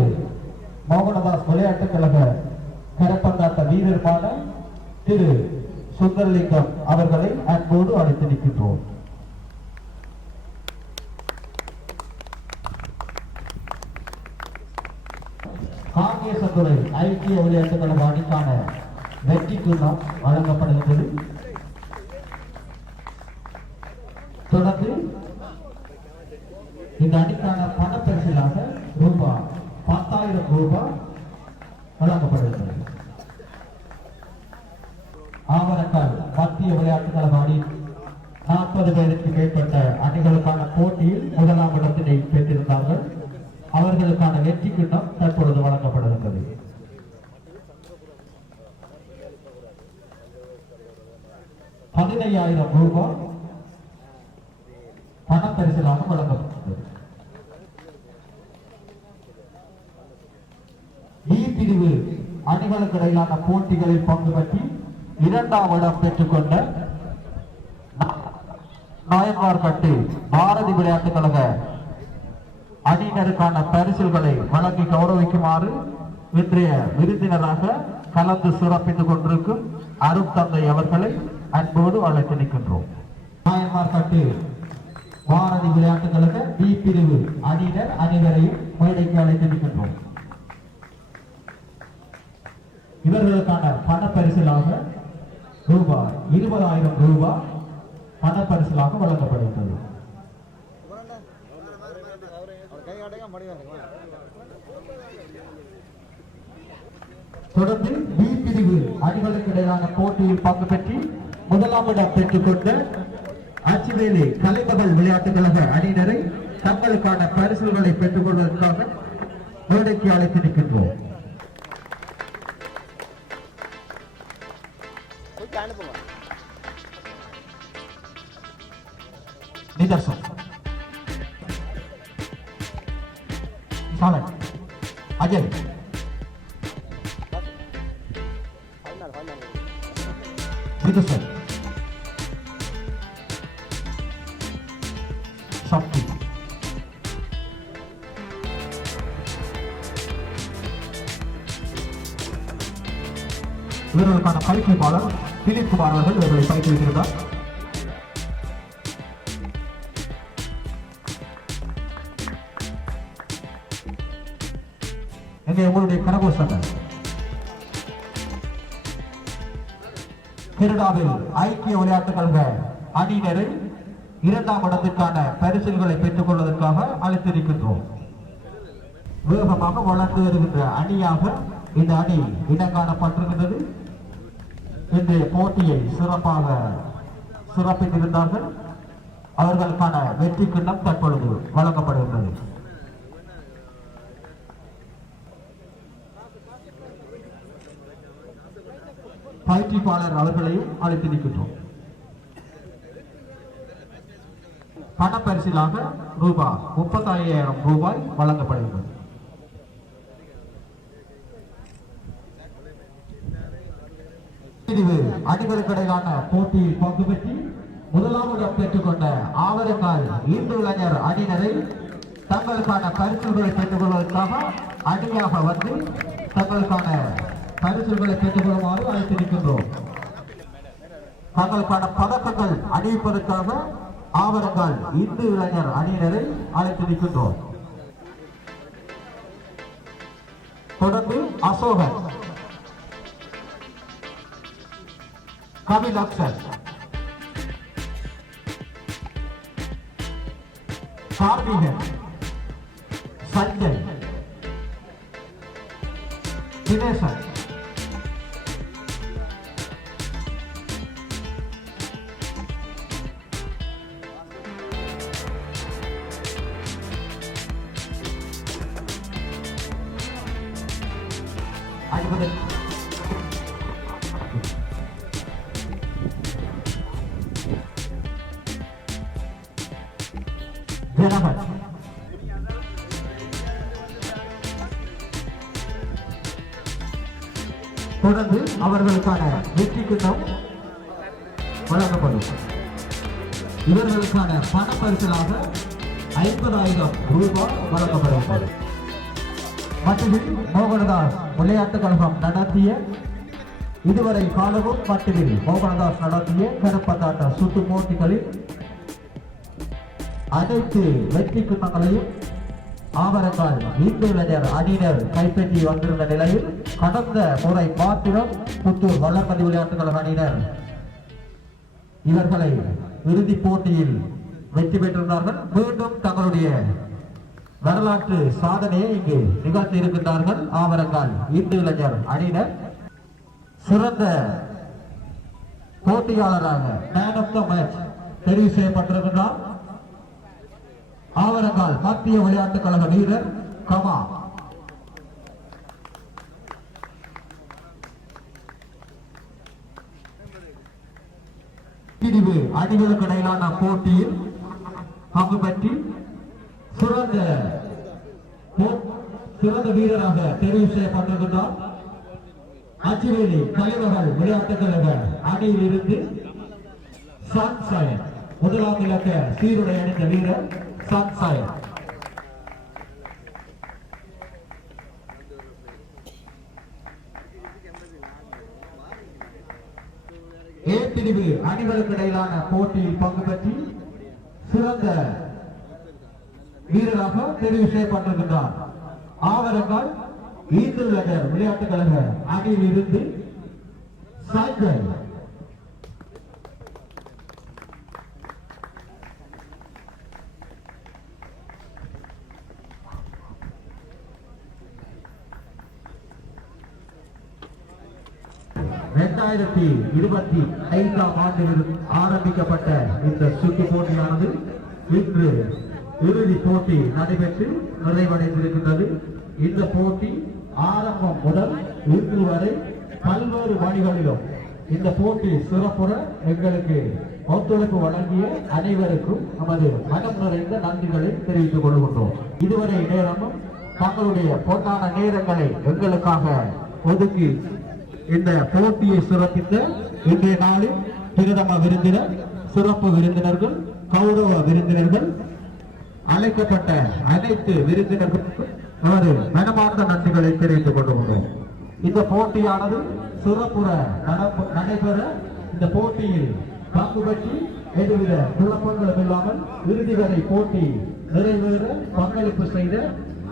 மோகனதாஸ் விளையாட்டுக் கழக கரப்பந்தாட்ட வீரருமான திரு சுந்தரலிங்கம் அவர்களை அன்போடு அழைத்து நிற்கின்றோம். காங்கேசன்துறை ஐக்கிய விளையாட்டுக் கழக அணிக்கான வெற்றி கிண்ணம் வழங்கப்படுகின்றது. தொடர்ந்து இந்த அணிக்கான பணப்பரிசிலாக ரூபாய் 10,000 வழங்கப்படுகிறது. ஆவரக்கால் மத்திய விளையாட்டுக் கழக அணி 40 பேருக்கு மேற்பட்ட அணிகளுக்கான போட்டியில் 1ஆம் இடத்தினை பெற்றிருந்தார்கள். அவர்களுக்கான வெற்றி கிண்ணம் தற்பொழுது வழங்கப்படுகின்றது. ரூபாய் 15,000 பணப்பரிசிலாக வழங்கப்பட்டது. பி பிரிவு அணிகளுக்கு இடையிலான போட்டிகளில் பங்கு பற்றி 2ஆம் இடம் பெற்றுக்கொண்ட நாயன்மார்கட்டு பாரதி விளையாட்டுக் கழக அணியினருக்கான பரிசுகளை வழங்கி கௌரவிக்குமாறு இன்றைய விருந்தினராக கலந்து சிறப்பித்துக் கொண்டிருக்கும் அருள் தந்தை அவர்களை அன்போடு அழைத்து நிற்கின்றோம். நாயன்மார்கட்டு பாரதி விளையாட்டுக் கழக பி பிரிவு அணியினர் அனைவரையும் மேடைக்கு அழைத்து நிற்கின்றோம். இவர்களுக்கான பணப்பரிசிலாக ரூபாய் 20,000 பணப்பரிசிலாக வழங்கப்படுகிறது. தொடர்ந்து பி பிரிவு அணிகளுக்கு இடையிலான போட்டியில் பங்கு பெற்று 1ஆம் இடம் பெற்றுக்கொண்ட அச்சுவேலி கலைமகள் விளையாட்டுக் கழக அணியினரை தங்களுக்கான பரிசுகளை பெற்றுக் கொள்வதற்காக மேடைக்கு அழைத்து நிற்கின்றோம். நிதர்சன் அஜய் நிதர்சன் சக்தி இவர்களுக்கான பயிற்சியாளர் திலீப் குமார் அவர்கள் இவர்களை பயிற்றுவித்திருந்தார். எங்கே உங்களுடைய கரகோஷங்கள் கனடாவில் ஐக்கிய விளையாட்டுக் கழக அணியினரை 2ஆம் இடத்திற்கான பரிசுகளை பெற்றுக் கொள்வதற்காக அழைத்திருக்கின்றோம். வேகமாக வளர்ந்து வருகின்ற அணியாக இந்த அணி இடம் காணப்பட்டிருக்கின்றது. இன்றைய போட்டியை சிறப்பாக சிறப்பித்திருந்தார்கள். அவர்களுக்கான வெற்றி கிண்ணம் தற்பொழுது வழங்கப்படுகின்றது. பயிற்சிப்பாளர் அவர்களையும் அழைத்து நிற்கின்றோம். பணப்பரிசிலாக ரூபாய் 35,000 வழங்கப்படுகிறது. பிரிவு அணிகளுக்கு இடையிலான போட்டியில் பங்கு பெற்று 1ஆம் இடம் பெற்றுக்கொண்ட ஆவரக்கால் இந்து இளைஞர் அணியினரை தங்களுக்கான பரிசுகளை பெற்றுக் கொள்வதற்காக அணியாக வந்து தங்களுக்கான பரிசுகளை பெற்றுக் கொள்ளுமாறு அழைத்திருக்கின்றோம். தங்களுக்கான பதக்கங்கள் அணிவிப்பதற்காக ஆவரங்கால் இந்து இளைஞர் அணியினரை அழைத்திருக்கின்றோம். அசோகன், கபில் அக்ஷர், கார்த்திகன், சஞ்சய், தினேசன், ஜனகன், தொடர்ந்து அவர்களுக்கான வெற்றி கிண்ணம் வழங்கப்படும். இவர்களுக்கான பண பரிசலாக 50,000 ரூபாய் வழங்கப்படும். மட்டுவில் மோகனதாஸ் விளையாட்டுக் கழகம் நடத்திய இதுவரை காலமும் மட்டுவில் மோகனதாஸ் நடத்திய கருப்பந்தாட்ட சுட்டு போட்டிகளில் அனைத்து வெற்றி கிண்ணங்களையும் ஆவரங்கால் இந்து இளைஞர் அணியினர் கைப்பற்றி வந்திருந்த நிலையில் கடந்த முறை மாத்திரம் புத்தூர் வல்லப்பதி விளையாட்டுக் கழக அணியினர் இவர்களை இறுதிப் போட்டியில் வெற்றி பெற்றிருந்தார்கள். மீண்டும் தங்களுடைய வரலாற்று சாதனையை இங்கு நிகழ்த்தி இருக்கின்றார்கள். ஆவரங்கால் இந்து இளைஞர் அணியினர் சிறந்த போட்டியாளராக மேன் ஆஃப் த மேட்ச் தெரிவு செய்யப்பட்டிருக்கிறார். ஆவரங்கால் மத்திய விளையாட்டுக் கழக வீரர் கமா. பிரிவு அணிகளுக்கு இடையிலான போட்டியில் பங்கு பெற்றி சிறந்த வீரராக தெரிவு செய்யப்பட்டிருக்கிறார். அச்சுவேலி கலைமகள் விளையாட்டுக் கழக அணியில் இருந்து சான்சாயன் முதலாம் இலக்க சீருடை அணிந்த வீரர் சான்சாயன். ஏ பிரிவு அணிகளுக்கு இடையிலான போட்டியில் பங்கு பெற்றி சிறந்த வீரராக தெரிவு செய்யப்பட்டிருக்கிறார். ஆவரங்கால் இந்து இளைஞர் விளையாட்டுக் கழக அணியில் இருந்து சஞ்சய். இரண்டாயிரத்தி 25ஆம் ஆண்டில் ஆரம்பிக்கப்பட்ட இந்த சுற்று போட்டியானது இன்று இறுதி போட்டி நடைபெற்று நிறைவடைந்திருக்கின்றது. இந்த போட்டி ஆரம்பம் முதல் இன்று வரை பல்வேறு வழிகளிலும் இந்த போட்டி சிறப்புற எங்களுக்கு ஒத்துழைப்பு வழங்கிய அனைவருக்கும் நமது மனம் நிறைந்த நன்றிகளை தெரிவித்துக் கொள்கின்றோம். இதுவரை நேரமும் தங்களுடைய பொன்னான நேரங்களை எங்களுக்காக ஒதுக்கி இந்த போட்டியை சிறப்பித்த இன்றைய நாளில் பிரதம விருந்தினர், சிறப்பு விருந்தினர்கள், கௌரவ விருந்தினர்கள், அழைக்கப்பட்ட அனைத்து விருந்தினர்களுக்கும் நமது மனமார்ந்த நன்றிகளை தெரிவித்துக் கொள்கின்றோம். இந்த போட்டியானது சிறப்புற நடைபெற இந்த போட்டியில் பங்கு பெற்று எதுவித குழப்பங்களும் இல்லாமல் இறுதி வரை போட்டி நிறைவேற பங்களிப்பு செய்த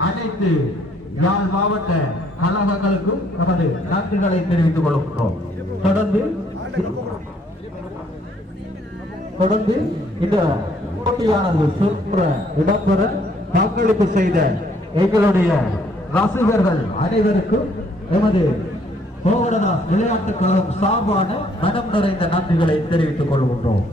அனைத்து யாழ் மாவட்ட கழகங்களுக்கும் நமது நன்றிகளை தெரிவித்துக் கொள்கின்றோம். தொடர்ந்து இந்த போட்டியானது சிறப்புற இடம்பெற பங்களிப்பு செய்த எங்களுடைய ரசிகர்கள் அனைவருக்கும் எமது மோகனதாஸ் விளையாட்டுக் கழகம் சார்பான மனம் நிறைந்த நன்றிகளை தெரிவித்துக் கொள்கின்றோம்.